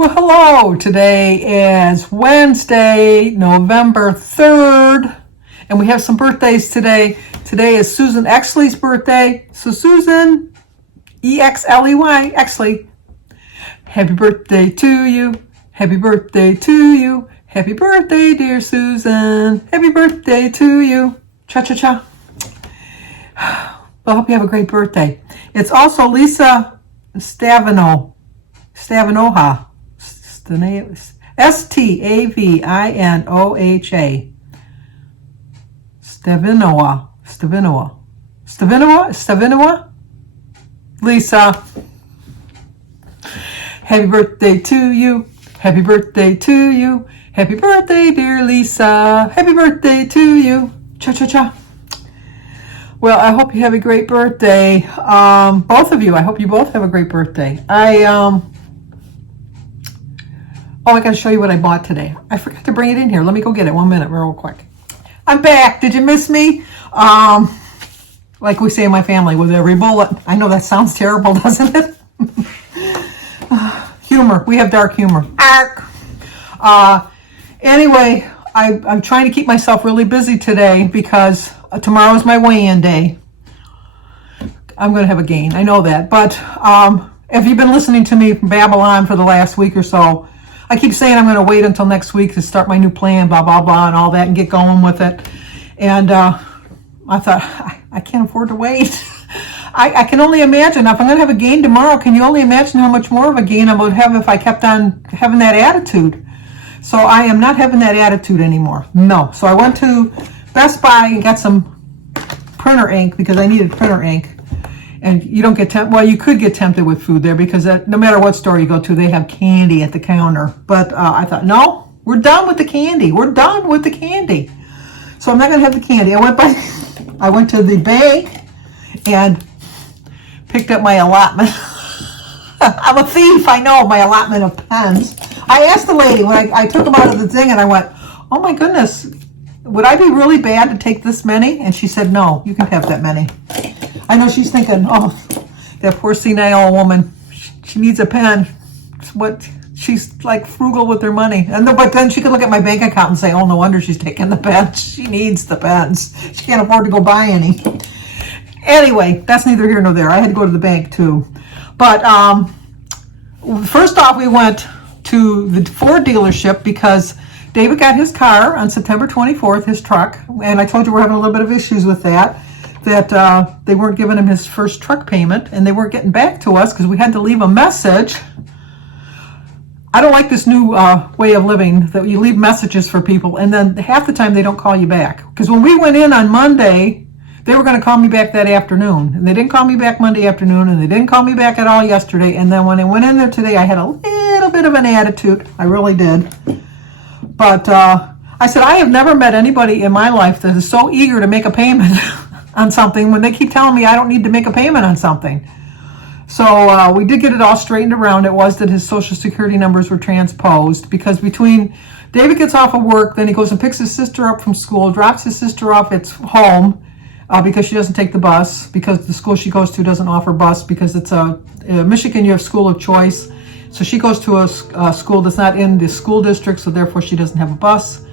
Well, hello. Today is Wednesday, November 3rd, and we have some birthdays today. Today is Susan Exley's birthday. So Susan, E-X-L-E-Y, Exley, happy birthday to you. Happy birthday to you. Happy birthday, dear Susan. Happy birthday to you. Cha-cha-cha. Well, I hope you have a great birthday. It's also Lisa Stavinoha. S-T-A-V-I-N-O-H-A. Stavinoha. Lisa, happy birthday to you. Happy birthday to you. Happy birthday, dear Lisa. Happy birthday to you. Cha-cha-cha. Well, I hope you have a great birthday. Both of you. I hope you both have a great birthday. I got to show you what I bought today. I forgot to bring it in here. Let me go get it. 1 minute, real quick. I'm back. Did you miss me? Like we say in my family, with every bullet. I know that sounds terrible, doesn't it? Humor. We have dark humor. Ark. Anyway, I'm trying to keep myself really busy today because tomorrow is my weigh-in day. I'm going to have a gain. I know that. But if you've been listening to me babble on for the last week or so, I keep saying I'm going to wait until next week to start my new plan, blah, blah, blah, and all that, and get going with it. And I thought, I can't afford to wait. I can only imagine. If I'm going to have a gain tomorrow, can you only imagine how much more of a gain I would have if I kept on having that attitude? So I am not having that attitude anymore. No. So I went to Best Buy and got some printer ink because I needed printer ink. And you don't get tempted. Well, you could get tempted with food there because no matter what store you go to, they have candy at the counter. But I thought, no, we're done with the candy. We're done with the candy. So I'm not going to have the candy. I went to the bank and picked up my allotment. I'm a thief, I know, my allotment of pens. I asked the lady when I took them out of the thing, and I went, oh my goodness, would I be really bad to take this many? And she said, no, you can have that many. I know she's thinking, oh, that poor senile woman, she needs a pen. She's like frugal with her money. But then she could look at my bank account and say, oh, no wonder she's taking the pens. She needs the pens. She can't afford to go buy any. Anyway, that's neither here nor there. I had to go to the bank too. But first off, we went to the Ford dealership because David got his car on September 24th, his truck. And I told you we're having a little bit of issues with that they weren't giving him his first truck payment, and they weren't getting back to us because we had to leave a message. I don't like this new way of living that you leave messages for people, and then half the time they don't call you back. Because when we went in on Monday, they were going to call me back that afternoon, and they didn't call me back Monday afternoon, and they didn't call me back at all yesterday. And then when I went in there today, I had a little bit of an attitude. I really did. But I said, I have never met anybody in my life that is so eager to make a payment on something when they keep telling me I don't need to make a payment on something. So we did get it all straightened around. It was that his social security numbers were transposed because between David gets off of work, then he goes and picks his sister up from school, drops his sister off at home because she doesn't take the bus because the school she goes to doesn't offer bus because it's Michigan, you have school of choice. So she goes to a school that's not in the school district, so therefore she doesn't have a bus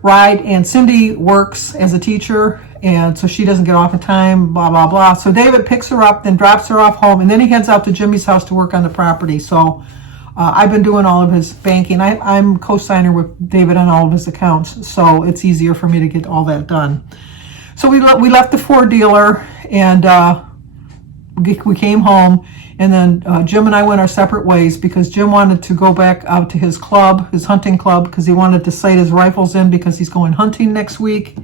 ride. And Cindy works as a teacher, and so she doesn't get off in time, blah, blah, blah. So David picks her up, then drops her off home, and then he heads out to Jimmy's house to work on the property. So I've been doing all of his banking. I'm co-signer with David on all of his accounts, so it's easier for me to get all that done. So we left the Ford dealer, and we came home, and then Jim and I went our separate ways because Jim wanted to go back out to his club, his hunting club, because he wanted to sight his rifles in because he's going hunting next week.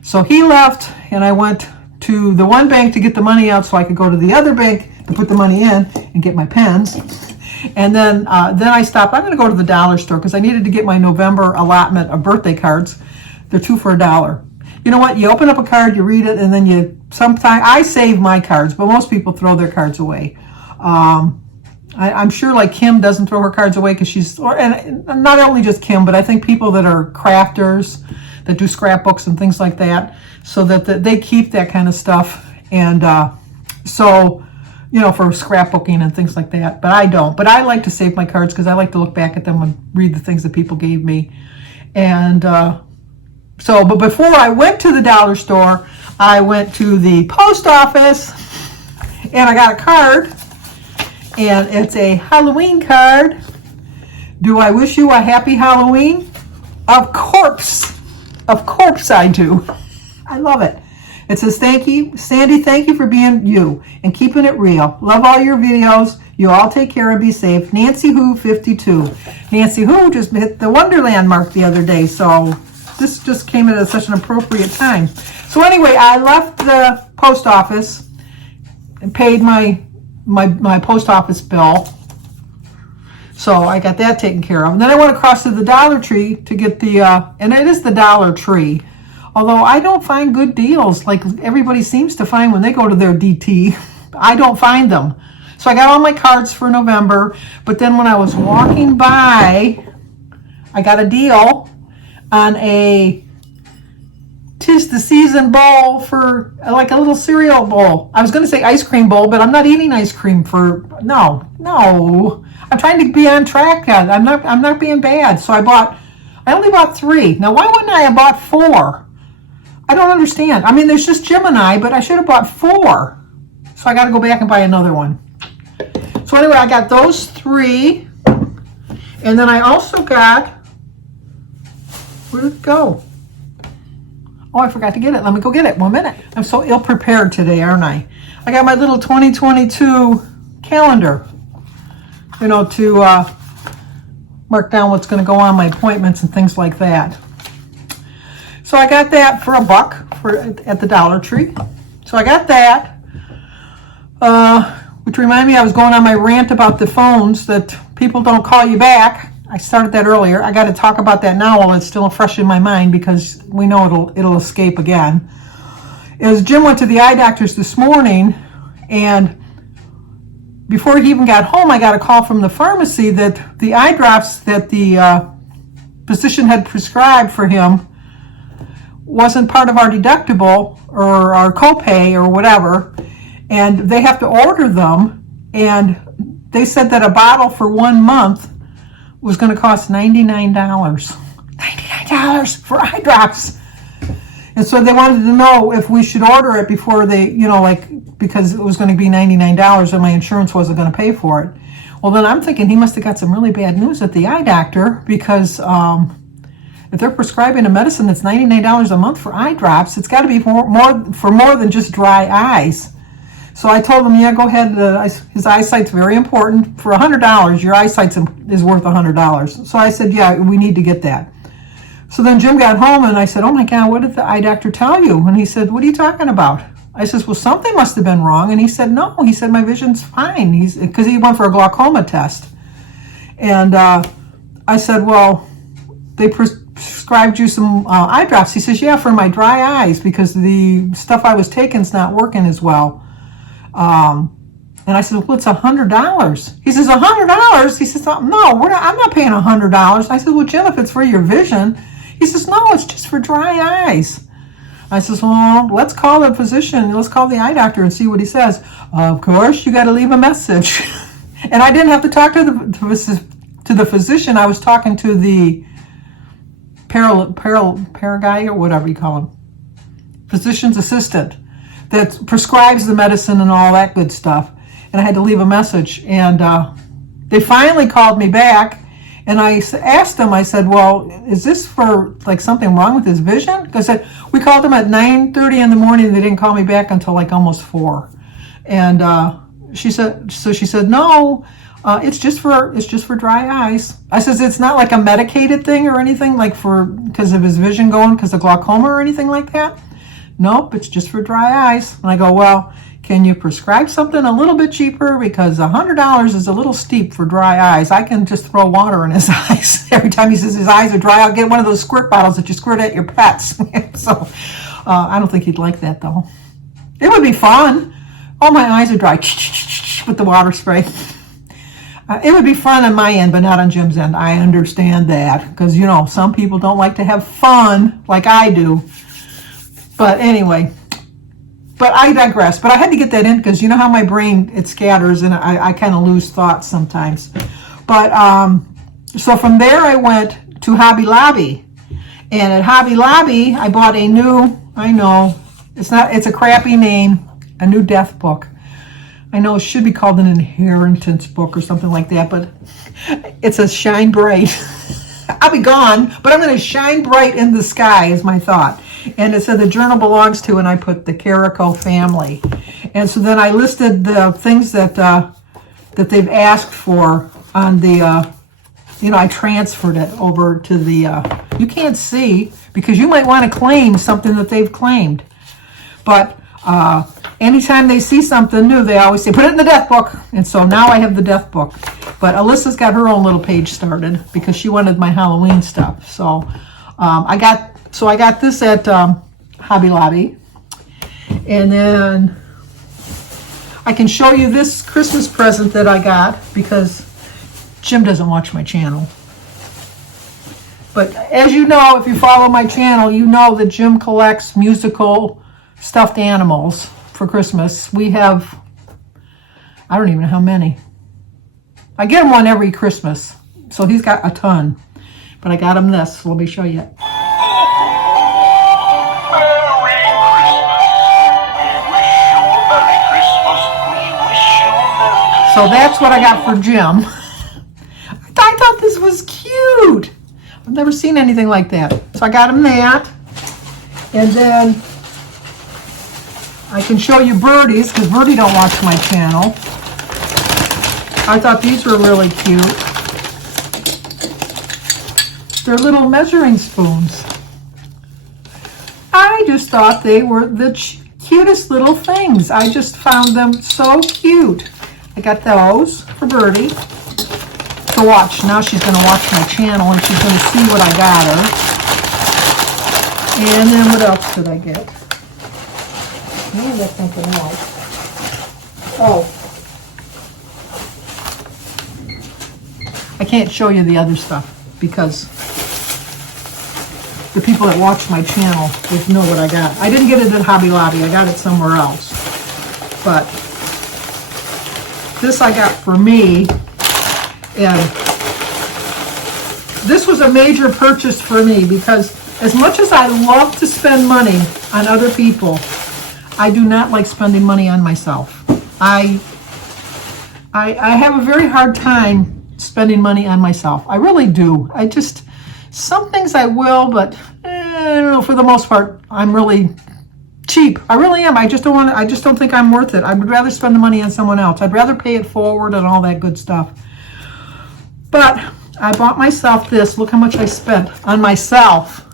So he left, and I went to the one bank to get the money out so I could go to the other bank to put the money in and get my pens. And then I stopped. I'm going to go to the dollar store because I needed to get my November allotment of birthday cards. They're 2 for $1. You know what? You open up a card, you read it, and then sometimes I save my cards, but most people throw their cards away. I'm sure like Kim doesn't throw her cards away because and not only just Kim, but I think people that are crafters that do scrapbooks and things like that, so that they keep that kind of stuff. And so for scrapbooking and things like that. But I don't. But I like to save my cards because I like to look back at them and read the things that people gave me. And but before I went to the dollar store, I went to the post office and I got a card. And it's a Halloween card. Do I wish you a happy Halloween? Of course. Of course I do. I love it. It says, thank you, Sandy, thank you for being you and keeping it real. Love all your videos. You all take care and be safe. Nancy Who 52. Nancy Who just hit the Wonderland mark the other day, so this just came at such an appropriate time. So anyway, I left the post office and paid my post office bill. So I got that taken care of. And then I went across to the Dollar Tree to get the, and it is the Dollar Tree. Although I don't find good deals like everybody seems to find when they go to their DT. I don't find them. So I got all my cards for November. But then when I was walking by, I got a deal on a 'Tis the Season bowl for like a little cereal bowl. I was going to say ice cream bowl, but I'm not eating ice cream no. I'm trying to be on track, guys. I'm not being bad. So I only bought 3. Now, why wouldn't I have bought 4? I don't understand. I mean, there's just Jim and I, but I should have bought 4. So I got to go back and buy another one. So anyway, I got those 3. And then I also got, where did it go? Oh, I forgot to get it. Let me go get it. 1 minute. I'm so ill-prepared today, aren't I? I got my little 2022 calendar, to mark down what's going to go on my appointments and things like that. So I got that for $1 at the Dollar Tree. So I got that, which reminded me I was going on my rant about the phones, that people don't call you back. I started that earlier. I got to talk about that now while it's still fresh in my mind because we know it'll escape again. As Jim went to the eye doctor's this morning, and before he even got home, I got a call from the pharmacy that the eye drops that the physician had prescribed for him wasn't part of our deductible or our copay or whatever, and they have to order them, and they said that a bottle for 1 month was going to cost $99. $99 for eye drops. And so they wanted to know if we should order it before they, because it was going to be $99 and my insurance wasn't going to pay for it. Well, then I'm thinking he must have got some really bad news at the eye doctor, because if they're prescribing a medicine that's $99 a month for eye drops, it's got to be for more than just dry eyes. So I told him, yeah, go ahead. His eyesight's very important. For $100, your eyesight is worth $100. So I said, yeah, we need to get that. So then Jim got home and I said, oh my God, what did the eye doctor tell you? And he said, what are you talking about? I says, well, something must have been wrong. And he said, no. He said, my vision's fine. Because he went for a glaucoma test. And I said, well, they prescribed you some eye drops. He says, yeah, for my dry eyes, because the stuff I was taking's not working as well. And I said, well, it's $100. He says, $100? He says, no, I'm not paying $100. I said, well, Jim, if it's for your vision. He says, no, it's just for dry eyes. I says, well, let's call the physician. Let's call the eye doctor and see what he says. Of course, you got to leave a message. And I didn't have to talk to the physician. I was talking to the para guy or whatever you call him, physician's assistant that prescribes the medicine and all that good stuff. And I had to leave a message. And they finally called me back. And I asked them, I said, well, is this for like something wrong with his vision? Because we called them at 9:30 in the morning and they didn't call me back until like almost 4. And she said, no, it's just for dry eyes. I says, it's not like a medicated thing or anything, like because of his vision going, because of glaucoma or anything like that. Nope, it's just for dry eyes. And I go, well, can you prescribe something a little bit cheaper? Because $100 is a little steep for dry eyes. I can just throw water in his eyes. Every time he says his eyes are dry, I'll get one of those squirt bottles that you squirt at your pets. So I don't think he'd like that, though. It would be fun. Oh, my eyes are dry with the water spray. It would be fun on my end, but not on Jim's end. I understand that because, some people don't like to have fun like I do. But anyway, But I digress. But I had to get that in because you know how my brain, it scatters and I kind of lose thoughts sometimes. But so from there I went to Hobby Lobby. And at Hobby Lobby, I bought a new, I know, it's a crappy name, a new death book. I know it should be called an inheritance book or something like that, but it's a shine bright. I'll be gone, but I'm going to shine bright in the sky is my thought. And it said the journal belongs to, and I put the Carico family. And so then I listed the things that they've asked for on the, I transferred it over to the, you can't see because you might want to claim something that they've claimed. But anytime they see something new, they always say, put it in the death book. And so now I have the death book. But Alyssa's got her own little page started because she wanted my Halloween stuff. So I got this at Hobby Lobby. And then I can show you this Christmas present that I got because Jim doesn't watch my channel. But as you know, if you follow my channel, you know that Jim collects musical stuffed animals for Christmas. We have, I don't even know how many. I get him one every Christmas. So he's got a ton. But I got him this. Let me show you. So that's what I got for Jim. I thought this was cute. I've never seen anything like that. So I got him that. And then I can show you Birdie's because Birdie don't watch my channel. I thought these were really cute. They're little measuring spoons. I just thought they were the cutest little things. I just found them so cute. I got those for Birdie to watch. Now she's going to watch my channel and she's going to see what I got her. And then what else did I get? No, that's something else. Oh. I can't show you the other stuff because the people that watch my channel would know what I got. I didn't get it at Hobby Lobby. I got it somewhere else. But this I got for me. And this was a major purchase for me because as much as I love to spend money on other people, I do not like spending money on myself. I have a very hard time spending money on myself. I really do. Some things I will, but I don't know, for the most part, I'm really cheap. I really am. I just don't think I'm worth it. I would rather spend the money on someone else. I'd rather pay it forward and all that good stuff. But I bought myself this. Look how much I spent on myself.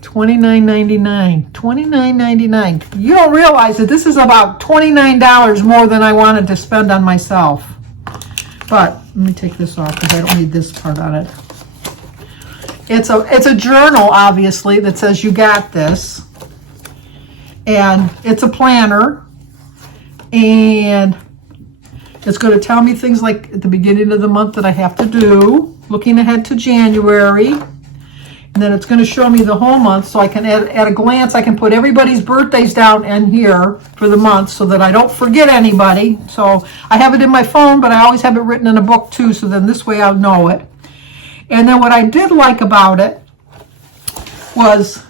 $29.99. $29.99. You don't realize that this is about $29 more than I wanted to spend on myself. But let me take this off because I don't need this part on it. It's a journal, obviously, that says you got this. And it's a planner. And it's going to tell me things like at the beginning of the month that I have to do, looking ahead to January. And then it's going to show me the whole month, so I can, at a glance, I can put everybody's birthdays down in here for the month so that I don't forget anybody. So I have it in my phone, but I always have it written in a book too, so then this way I'll know it. And then what I did like about it was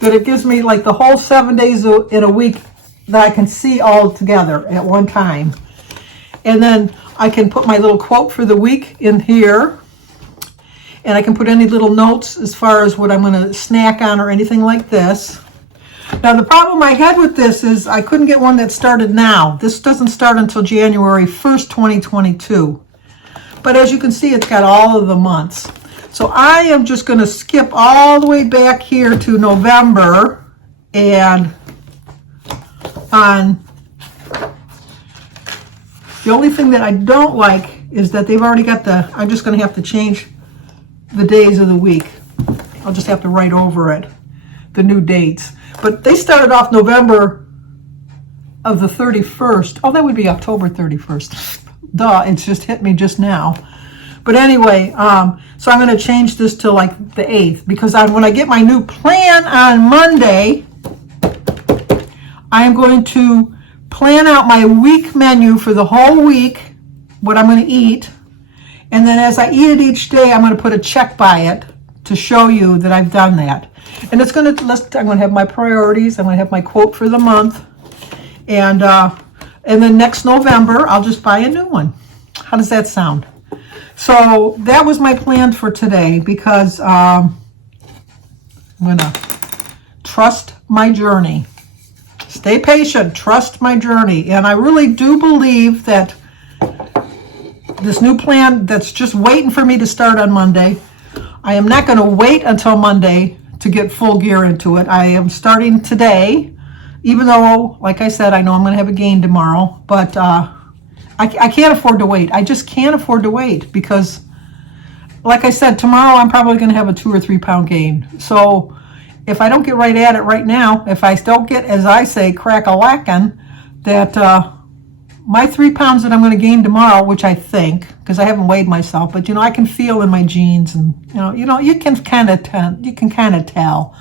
that it gives me like the whole 7 days in a week that I can see all together at one time. And then I can put my little quote for the week in here. And I can put any little notes as far as what I'm going to snack on or anything like this. Now the problem I had with this is I couldn't get one that started now. This doesn't start until January 1st, 2022. But as you can see, it's got all of the months. So I am just going to skip all the way back here to November. And on the only thing that I don't like is that they've already got I'm just going to have to change the days of the week. I'll just have to write over it, the new dates. But they started off November of the 31st. Oh, that would be October 31st. Duh, it's just hit me just now. But anyway, so I'm going to change this to like the 8th because when I get my new plan on Monday, I am going to plan out my week menu for the whole week, what I'm going to eat. And then as I eat it each day, I'm going to put a check by it to show you that I've done that. And it's going to, I'm going to have my priorities. I'm going to have my quote for the month. And then next November, I'll just buy a new one. How does that sound? So that was my plan for today, because I'm going to trust my journey. Stay patient, trust my journey. And I really do believe that this new plan that's just waiting for me to start on Monday, I am not going to wait until Monday to get full gear into it. I am starting today, even though, like I said, I know I'm going to have a gain tomorrow, but I can't afford to wait. I just can't afford to wait, because, like I said, tomorrow I'm probably going to have a 2 or 3 pound gain. So if I don't get right at it right now, if I don't get, as I say, crack-a-lackin', that my 3 pounds that I'm going to gain tomorrow, which I think, because I haven't weighed myself, but I can feel in my jeans, and you can kind of tell,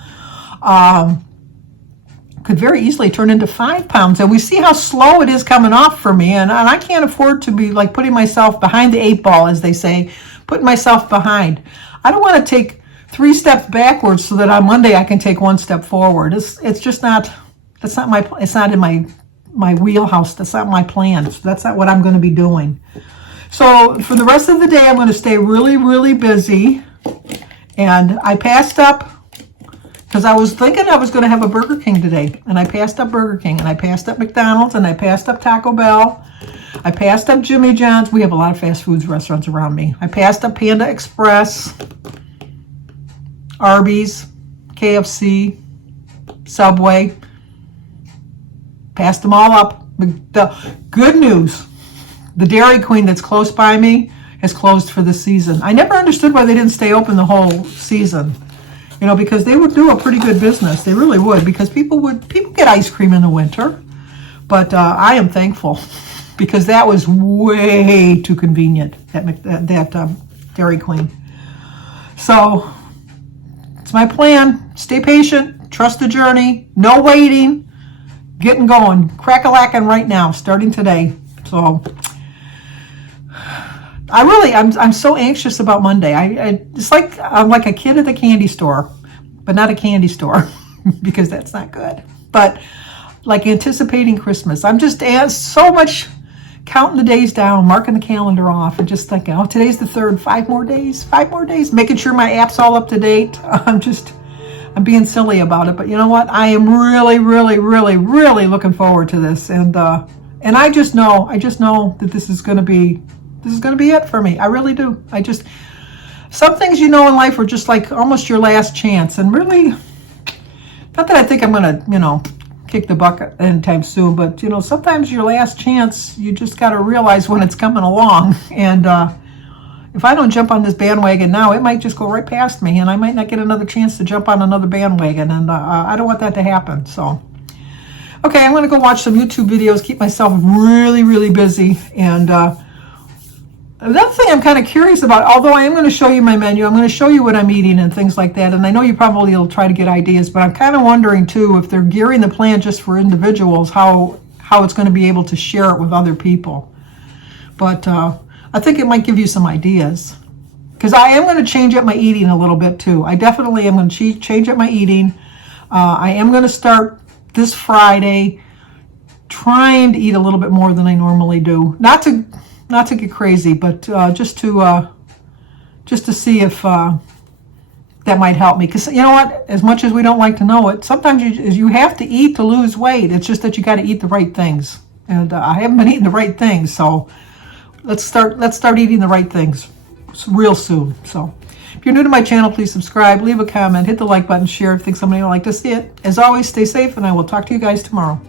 could very easily turn into 5 pounds. And we see how slow it is coming off for me, and I can't afford to be like putting myself behind the 8 ball, as they say, putting myself behind. I don't want to take 3 steps backwards so that on Monday I can take 1 step forward. It's just not, it's not in my wheelhouse. That's not my plan. That's not what I'm going to be doing. So for the rest of the day, I'm going to stay really, really busy. And I passed up, because I was thinking I was going to have a Burger King today. And I passed up Burger King, and I passed up McDonald's, and I passed up Taco Bell. I passed up Jimmy John's. We have a lot of fast foods restaurants around me. I passed up Panda Express, Arby's, KFC, Subway. Passed them all up. The good news, the Dairy Queen that's close by me has closed for the season. I never understood why they didn't stay open the whole season. Because they would do a pretty good business. They really would, because people get ice cream in the winter. But I am thankful, because that was way too convenient, that Dairy Queen. So it's my plan. Stay patient, trust the journey, no waiting. Getting going, crack-a-lackin' right now, starting today. So I'm so anxious about Monday. It's like I'm like a kid at the candy store, but not a candy store, because that's not good. But like anticipating Christmas. I'm just so much counting the days down, marking the calendar off, and just thinking, oh, today's the 3rd, 5 more days, making sure my app's all up to date. I'm being silly about it, but you know what? I am really, really, really, really looking forward to this, and I just know that this is going to be it for me. I really do. Some things in life are just like almost your last chance, and really, not that I think I'm going to kick the bucket anytime soon, but sometimes your last chance, you just got to realize when it's coming along, and if I don't jump on this bandwagon now, it might just go right past me, and I might not get another chance to jump on another bandwagon, and I don't want that to happen. So, okay, I'm going to go watch some YouTube videos, keep myself really, really busy. And another thing I'm kind of curious about, although I am going to show you my menu, I'm going to show you what I'm eating and things like that, and I know you probably will try to get ideas, but I'm kind of wondering, too, if they're gearing the plan just for individuals, how it's going to be able to share it with other people. But I think it might give you some ideas, because I am going to change up my eating a little bit too. I definitely am going to change up my eating. I am going to start this Friday trying to eat a little bit more than I normally do. Not to get crazy, but just to see if that might help me. Because you know what? As much as we don't like to know it, sometimes you have to eat to lose weight. It's just that you got to eat the right things, and I haven't been eating the right things, so. Let's start eating the right things real soon. So if you're new to my channel, please subscribe, leave a comment, hit the like button, share if you think somebody would like to see it. As always, stay safe, and I will talk to you guys tomorrow.